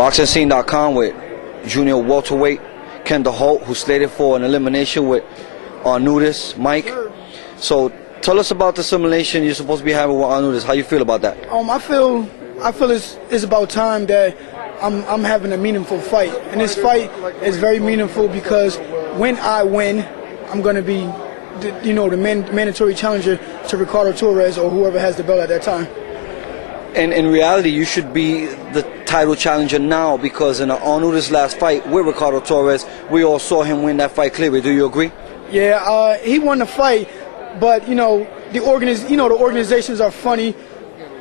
BoxingScene.com with junior welterweight Kendall Holt, who's slated for an elimination with Arnaoutis, Mike. So tell us about the simulation you're supposed to be having with Arnaoutis. How you feel about that? I feel it's about time that I'm having a meaningful fight, and this fight is very meaningful because when I win, I'm going to be, the mandatory challenger to Ricardo Torres or whoever has the belt at that time. And in reality, you should be the title challenger now, because in Arnaoutis' last fight with Ricardo Torres, we all saw him win that fight clearly. Do you agree? Yeah, he won the fight, but the organizations are funny.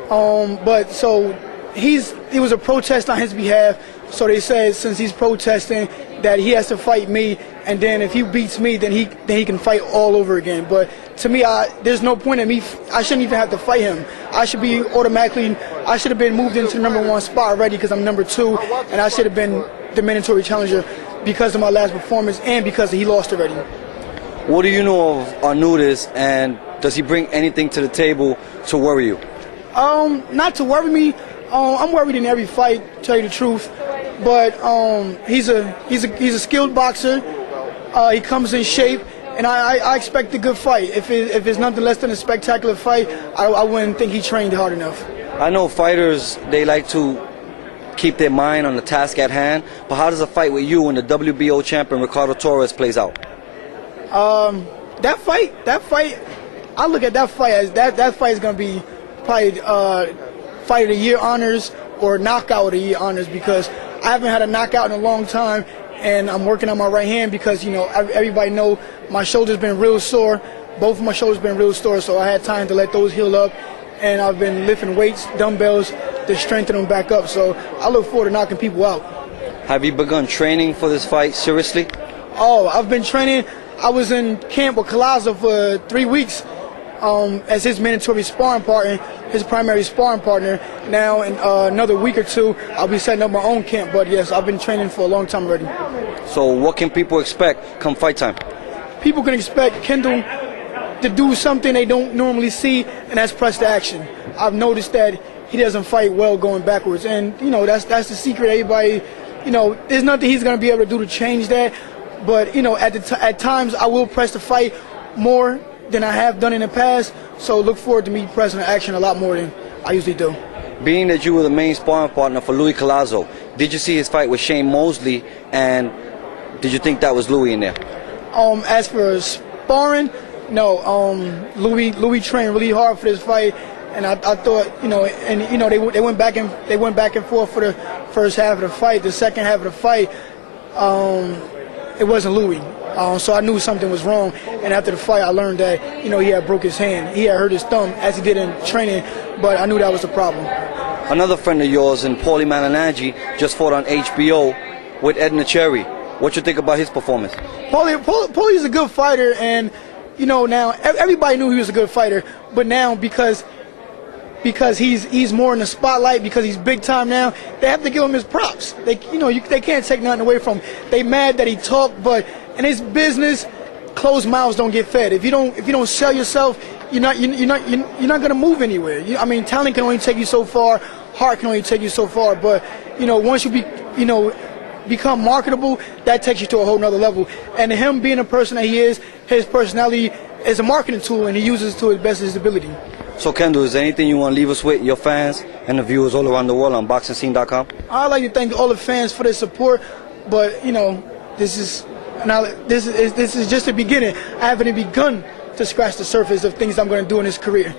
But so it was a protest on his behalf. So they said since he's protesting that he has to fight me, and then if he beats me, then he can fight all over again. But to me, there's no point in me. I shouldn't even have to fight him. I should have been moved into the #1 spot already because I'm #2, and I should have been the mandatory challenger because of my last performance and because he lost already. What do you know of Arnaoutis, and does he bring anything to the table to worry you? Not to worry me. I'm worried in every fight, to tell you the truth. But he's a skilled boxer. He comes in shape, and I expect a good fight. If it's nothing less than a spectacular fight, I wouldn't think he trained hard enough. I know fighters, they like to keep their mind on the task at hand, but how does a fight with you and the WBO champion Ricardo Torres plays out? That fight, I look at that fight as that fight is going to be probably fight of the year honors or knockout of the year honors, because I haven't had a knockout in a long time, and I'm working on my right hand because everybody know my shoulder's been real sore. Both of my shoulders been real sore, so I had time to let those heal up, and I've been lifting weights, dumbbells to strengthen them back up. So I look forward to knocking people out. Have you begun training for this fight seriously? Oh, I've been training. I was in camp with Collazo for 3 weeks as his mandatory sparring partner, his primary sparring partner. Now in another week or two, I'll be setting up my own camp. But yes, I've been training for a long time already. So what can people expect come fight time? People can expect Kendall to do something they don't normally see, and that's press to action. I've noticed that he doesn't fight well going backwards, and that's the secret. Everybody, there's nothing he's going to be able to do to change that. But at times I will press the fight more than I have done in the past. So look forward to me pressing the action a lot more than I usually do. Being that you were the main sparring partner for Louis Collazo, did you see his fight with Shane Mosley, and did you think that was Louis in there? As for sparring, no. Louis trained really hard for this fight, and I thought they went back and forth for the first half of the fight. The second half of the fight, it wasn't Louis. So I knew something was wrong, and after the fight I learned that he had broke his hand. He had hurt his thumb as he did in training, but I knew that was the problem. Another friend of yours, and Paulie Malignaggi, just fought on HBO with Edna Cherry. What you think about his performance? Paulie's a good fighter, and now everybody knew he was a good fighter, but now because he's more in the spotlight, because he's big time now, they have to give him his props. They can't take nothing away from him. They mad that he talked, but in his business, closed mouths don't get fed. If you don't sell yourself, you're not gonna move anywhere. Talent can only take you so far, heart can only take you so far. But once you become marketable, that takes you to a whole nother level. And him being the person that he is, his personality is a marketing tool, and he uses it to his best of his ability. So Kendall, is there anything you want to leave us with, your fans and the viewers all around the world on BoxingScene.com? I'd like to thank all the fans for their support, but this is just the beginning. I haven't even begun to scratch the surface of things I'm going to do in this career.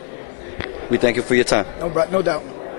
We thank you for your time. No doubt.